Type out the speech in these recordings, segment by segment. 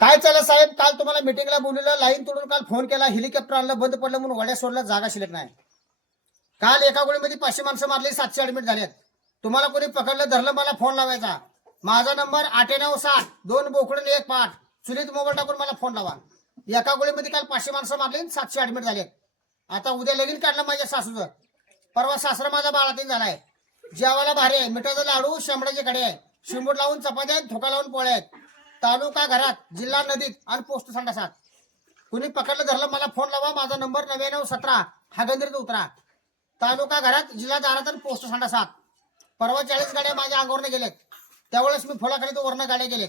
काय चाललं साहेब, काल तुम्हाला मिटिंगला बोलवलं, लाईन तोडून काल फोन केला, हेलिकॉप्टर आणलं, बंद पडलं म्हणून वड्या सोडलं, जागा शिल्लक नाही. काल एका गोळीमध्ये 500 माणसं मारली, 700 ऍडमिट झालेत. तुम्हाला कोणी पकडलं धरलं मला फोन लावायचा. माझा नंबर 9860 2 बोकडून 1 पाठ. चुलीत मोबाईल टाकून मला फोन लावा. एका गोळीमध्ये काल 500 माणसं मारली, 700 ऍडमिट झालेत. आता उद्या लगीन काढलं माझ्या सासूचं. परवा सासरा माझा बाळातीन झालाय. जेवायला भारी आहे, मिठाचा लाडू, शेंबड्याचे कडे आहे, शिंबूड लावून चपात्या आहेत, धोका लावून पोळ्या आहेत. तालुका घरात, जिल्हा नदीत आणि पोस्ट संडासात. कुणी पकडलं धरलं मला फोन लावा. माझा नंबर 9917 हागंदरीत उतरा. तालुका घरात, जिल्हा दारात आणि पोस्ट संडासात. परवा 40 गाड्या माझ्या अंगावरनं गेलेत. त्यावेळेस मी फुलाखाली तो वरनं गाड्या गेलेत.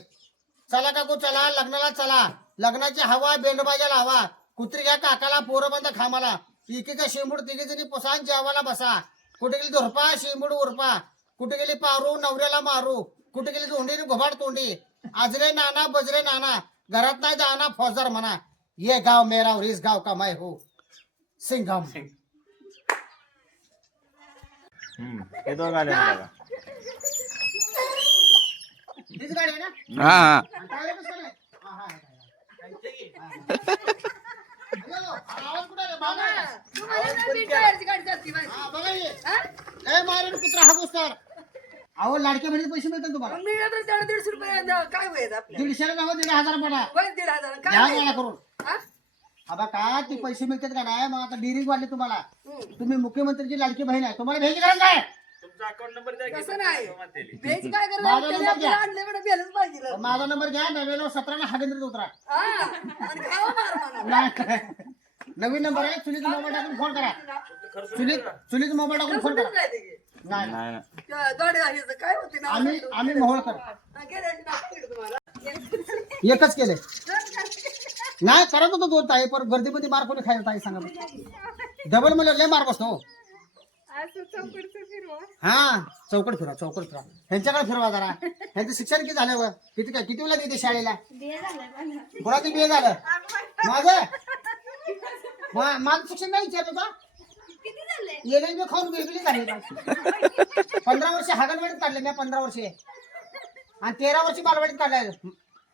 चला काकू चला, लग्नाला चला, लग्नाची हवा, बेंडबाजा लावा, कुत्री घ्या काकाला, पोरं बंद खामाला, इकीचा शेंबूड तिघीजणी पोसान जेवायला बसा. कुठे गेली धुरपा, शेंबूड उरपा, कुठे गेली पारू, नवऱ्याला मारू, कुठे गेली तोंडी घोबाड तोंडी, आजरे नाना बजरे नाना, घरात नाही दाना फौजदार म्हणा. ये गाव मेरा और इस गाव का मैं हूँ सिंघम. हे दोन गाड्या आहेत बघा. हीच गाडी आहे ना? हा हा आणि टायर कसं नाही? हा, हा, हा. हॅलो, आवाज कुठे आहे? बाबा. हा, बघा ये. ए मारेल कुत्रा हा गोस्तर. अहो लाडक्या बहिणीचे पैसे मिळतात तुम्हाला. 150 रुपये काय होईल आपल्याला? 150 नाव 1,500 पडा. होईल 1,500 काय घ्या होईल? मला करून. हा? आता का ते पैसे मिळतात का नाही? मग आता डिरिंग वाढली तुम्हाला. तुम्ही मुख्यमंत्रीची लाडकी बहीण आहे, तुम्हाला भ्यायची गरज काय? तुमचा अकाउंट नंबर द्या की. तसं नाही. बेच काय माझा करणार? नंबर त्याने द्या. आपल्याला आणले म्हणून बेलच पाहिजे. माझा नंबर घ्या, 9917 हागंदरीत उतरा. हा. आणि खावा मार म्हणा. नाही काय. नवीन नंबर आहे, चुलीत मोबाईल टाकून फोन करा. चुलीत मोबाईल टाकून फोन करा. काय ते घे. नाही नाही ना. त्या दोड्या ह्याचं काय होते ना? आम्ही मोहोळकर हा, गेल्याची नाव सांगितलं तुम्हाला. एकच केले. नाही करत होतो 2 ताई, पण गर्दीमध्ये मार कोणी खायला ताई सांगा बरं. डबल मला लय मार बसतो. हा चौकट फिरा, चौकट फिरा. ह्यांच्याकडे फिरवा जरा. ह्यांचं शिक्षण किती झालं? किती वेळा देते शाळेला? कोणाचं बिये झालं? माझं माझं शिक्षण नाही विचारलं का? येणे मी खाऊन बिलबिली झाली. 15 वर्ष हागणवाडीत काढले मी, 15 वर्षे, आणि 13 वर्षी बालवाडीत काढले.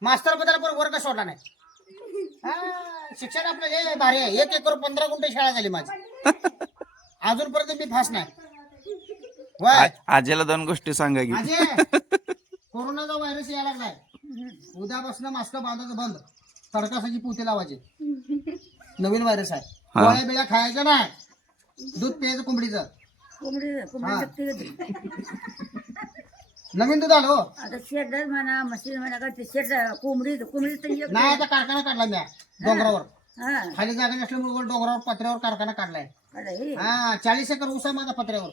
मास्तर बद्दल पण वर्ग सोडला नाही. शिक्षण आपलं हे भारी आहे. 1 एकर 15 गुंठे शाळा झाली माझी. अजूनपर्यंत मी फास नाही. वय आजीला 2 गोष्टी सांगा की. आजे, कोरोनाचा व्हायरस यायला लागलाय. उद्यापासून मास्क बांधायचं बंद, तडकासाची पुते लावायची. नवीन व्हायरस आहे. गोळ्या बिळ्या खायच्या नाही, दूध प्यायचं कोंबडीचं. नवीन दूध आलं हो. आता शेड म्हणा, मशीन म्हणा, का ते शेड कोंबडी तर एक नाही, आता कारखाना काढला मी डोंगरावर. हा खाली जागा नसल्यामुळे वर डोंगरावर पत्र्यावर कारखाना काढलाय. अरे हे. हा 40 एकर ऊस आहे माझा पत्र्यावर.